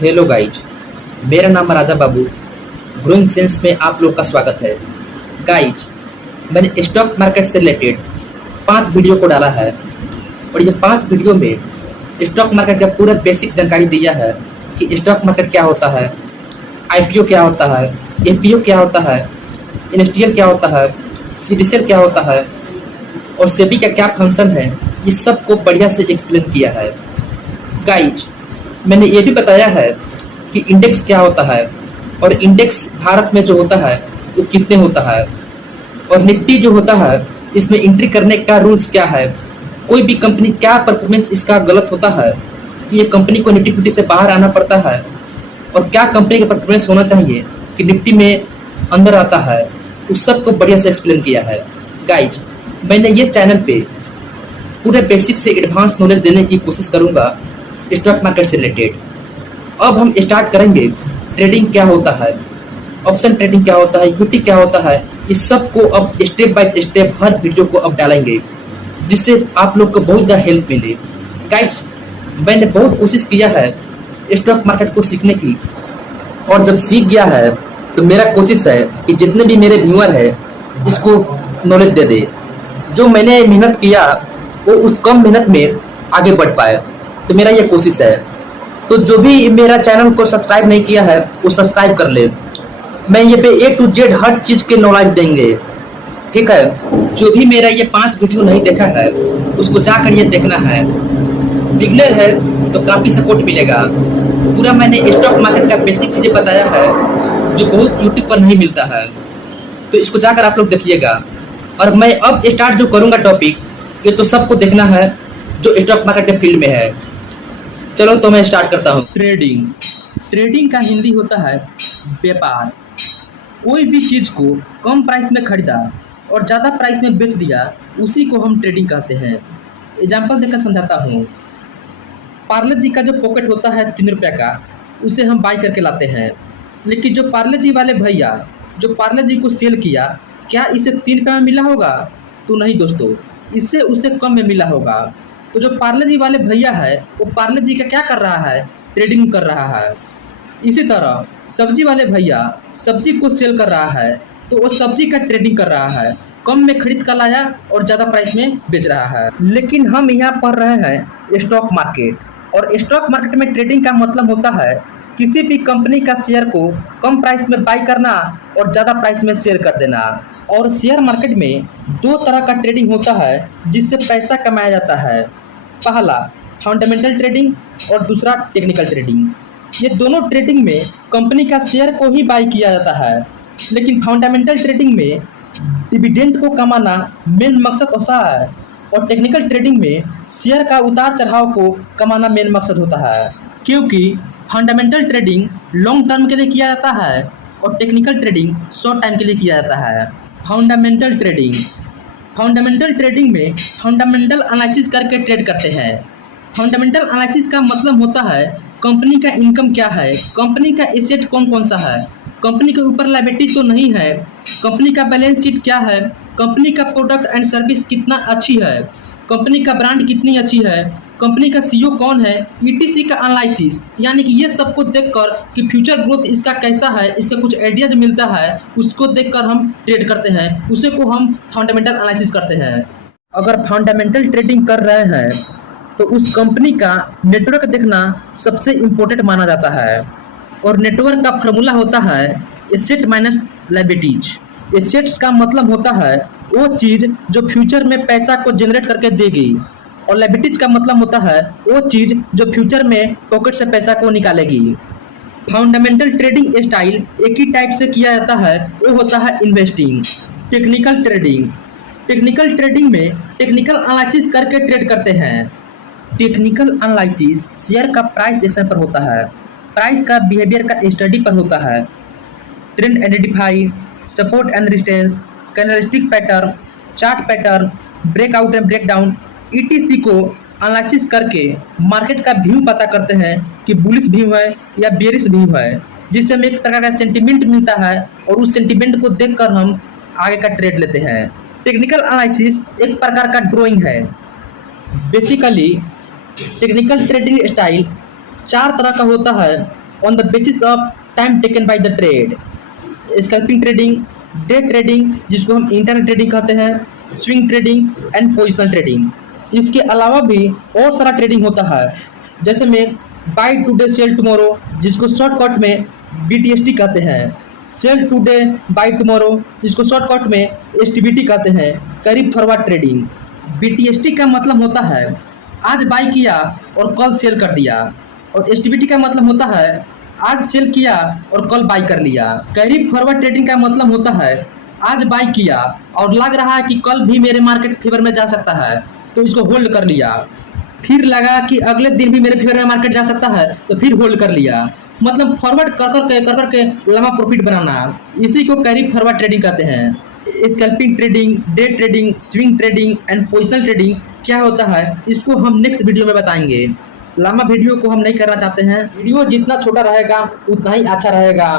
Hello guys, मेरा नाम Raja Babu. Growing sense में आप लोग का स्वागत है। गाइज, मैंने स्टॉक मार्केट से रिलेटेड 5 वीडियो को डाला है और ये 5 वीडियो में स्टॉक मार्केट का पूरा बेसिक जानकारी दिया है कि स्टॉक मार्केट क्या होता है, आईपीओ क्या होता है, एपीओ क्या होता है, एनएसटीएल क्या होता है, सीडीसीएल क्या होता है और सेबी का क्या फंक्शन है। ये सब को बढ़िया से एक्सप्लेन किया है। गाइज, मैंने ये भी बताया है कि इंडेक्स क्या होता है और इंडेक्स भारत में जो होता है वो कितने होता है और निफ्टी जो होता है इसमें एंट्री करने का रूल्स क्या है, कोई भी कंपनी क्या परफॉर्मेंस इसका गलत होता है कि ये कंपनी को निफ्टी फिफ्टी से बाहर आना पड़ता है और क्या कंपनी का परफॉर्मेंस होना चाहिए कि निफ्टी में अंदर आता है, उस सब को बढ़िया से एक्सप्लेन किया है। गाइज, मैंने ये चैनल पे पूरे बेसिक से एडवांस नॉलेज देने की कोशिश करूंगा स्टॉक मार्केट से रिलेटेड। अब हम स्टार्ट करेंगे ट्रेडिंग क्या होता है, ऑप्शन ट्रेडिंग क्या होता है, इक्विटी क्या होता है। इस सब को अब step by step her video को अब डालेंगे जिससे आप लोग को बहुत ज़्यादा हेल्प मिले। गाइस, मैंने बहुत कोशिश किया है स्टॉक मार्केट को सीखने की और जब सीख गया है तो मेरा कोशिश है कि जितने भी मेरे व्यूअर है इसको नॉलेज दे दे। जो मैंने मेहनत किया वो उस कम मेहनत में आगे बढ़ पाए, तो मेरा ये कोशिश है। तो जो भी मेरा चैनल को सब्सक्राइब नहीं किया है वो सब्सक्राइब कर ले। मैं ये पे A to Z हर चीज़ के नॉलेज देंगे, ठीक है। जो भी मेरा ये 5 वीडियो नहीं देखा है उसको जाकर ये देखना है। बिगनर है तो काफ़ी सपोर्ट मिलेगा। पूरा मैंने स्टॉक मार्केट का बेसिक चीज़ें बताया है जो बहुत यूट्यूब पर नहीं मिलता है, तो इसको जाकर आप लोग देखिएगा। और मैं अब स्टार्ट जो करूँगा टॉपिक, ये तो सबको देखना है जो स्टॉक मार्केट के फील्ड में है। चलो तो मैं स्टार्ट करता हूँ। ट्रेडिंग, ट्रेडिंग का हिंदी होता है व्यापार। कोई भी चीज़ को कम प्राइस में खरीदा और ज़्यादा प्राइस में बेच दिया, उसी को हम ट्रेडिंग कहते हैं। एग्जाम्पल देकर समझाता हूँ। पार्ले जी का जो पॉकेट होता है 3 रुपये का, उसे हम बाई करके लाते हैं, लेकिन जो पार्ले जी वाले भैया जो पार्ले जी को सेल किया, क्या इसे 3 रुपये में मिला होगा? तो नहीं दोस्तों, इससे उसे कम में मिला होगा। तो जो पार्ले जी वाले भैया है वो पार्ले जी का क्या कर रहा है? ट्रेडिंग कर रहा है। इसी तरह सब्जी वाले भैया सब्जी को सेल कर रहा है, तो वो सब्जी का ट्रेडिंग कर रहा है, कम में खरीद कर लाया और ज़्यादा प्राइस में बेच रहा है। लेकिन हम यहाँ पढ़ रहे हैं स्टॉक मार्केट, और स्टॉक मार्केट में ट्रेडिंग का मतलब होता है किसी भी कंपनी का शेयर को कम प्राइस में बाई करना और ज़्यादा प्राइस में सेल कर देना। और शेयर मार्केट में 2 तरह का ट्रेडिंग होता है जिससे पैसा कमाया जाता है। पहला फंडामेंटल ट्रेडिंग और दूसरा टेक्निकल ट्रेडिंग। ये दोनों ट्रेडिंग में कंपनी का शेयर को ही बाई किया जाता है, लेकिन फंडामेंटल ट्रेडिंग में डिविडेंड को कमाना मेन मकसद होता है और टेक्निकल ट्रेडिंग में शेयर का उतार चढ़ाव को कमाना मेन मकसद होता है। क्योंकि फंडामेंटल ट्रेडिंग लॉन्ग टर्म के लिए किया जाता है और टेक्निकल ट्रेडिंग शॉर्ट टाइम के लिए किया जाता है। फंडामेंटल ट्रेडिंग, फंडामेंटल ट्रेडिंग में फंडामेंटल एनालिसिस करके ट्रेड करते हैं। फंडामेंटल एनालिसिस का मतलब होता है कंपनी का इनकम क्या है, कंपनी का एसेट कौन कौन सा है, कंपनी के ऊपर लायबिलिटी तो नहीं है, कंपनी का बैलेंस शीट क्या है, कंपनी का प्रोडक्ट एंड सर्विस कितना अच्छी है, कंपनी का ब्रांड कितनी अच्छी है, कंपनी का सीईओ कौन है, ईटीसी का एनालिसिस। यानी कि ये सब को देखकर कि फ्यूचर ग्रोथ इसका कैसा है, इससे कुछ आइडिया जो मिलता है उसको देखकर हम ट्रेड करते हैं, उसे को हम फंडामेंटल एनालिसिस करते हैं। अगर फंडामेंटल ट्रेडिंग कर रहे हैं तो उस कंपनी का नेटवर्क देखना सबसे इम्पोर्टेंट माना जाता है, और नेटवर्क का फॉर्मूला होता है एसेट माइनस लायबिलिटीज। एसेट्स का मतलब होता है वो चीज़ जो फ्यूचर में पैसा को जनरेट करके देगी, और लायबिलिटीज का मतलब होता है वो चीज़ जो फ्यूचर में पॉकेट से पैसा को निकालेगी। फंडामेंटल ट्रेडिंग स्टाइल एक ही टाइप से किया जाता है, वो होता है investing. Technical trading, technical trading में टेक्निकल एनालिसिस करके ट्रेड करते हैं। टेक्निकल एनालिसिस शेयर का प्राइस एक्शन पर होता है, प्राइस का बिहेवियर का स्टडी पर होता है। Trend identify, support and resistance, candlestick pattern, chart pattern, breakout and breakdown etc को एनालिसिस करके मार्केट का व्यू पता करते हैं कि बुलिश व्यू है या बेरिश व्यू है, जिससे हमें एक प्रकार का सेंटीमेंट मिलता है और उस सेंटीमेंट को देखकर हम आगे का ट्रेड लेते हैं। टेक्निकल एनालिसिस एक प्रकार का ड्राइंग है। बेसिकली टेक्निकल ट्रेडिंग स्टाइल 4 तरह का होता है, on the basis of time taken by the trade. Scalping trading, day trading जिसको हम इंटरनेट ट्रेडिंग कहते हैं, swing trading and positional trading. इसके अलावा भी और सारा ट्रेडिंग होता है, जैसे में बाय टुडे सेल टुमारो जिसको शॉर्टकट में BTST कहते हैं, सेल टुडे बाय टुमारो जिसको शॉर्टकट में STBT कहते हैं, कैरी फॉरवर्ड ट्रेडिंग। BTST का मतलब होता है आज बाय किया और कल सेल कर दिया, और STBT का मतलब होता है आज सेल किया और कल बाय कर लिया। कैरी फॉरवर्ड ट्रेडिंग का मतलब होता है आज बाय किया और लग रहा है कि कल भी मेरे मार्केट फेवर में जा सकता है तो इसको होल्ड कर लिया, फिर लगा कि अगले दिन भी मेरे फेवर में मार्केट जा सकता है तो फिर होल्ड कर लिया। मतलब फॉरवर्ड कर के लंबा प्रॉफिट बनाना, इसी को कैरी फॉरवर्ड ट्रेडिंग कहते हैं। Scalping trading, day trading, swing trading and positional trading क्या होता है इसको हम नेक्स्ट वीडियो में बताएंगे। लंबा वीडियो को हम नहीं करना चाहते हैं, वीडियो जितना छोटा रहेगा उतना ही अच्छा रहेगा।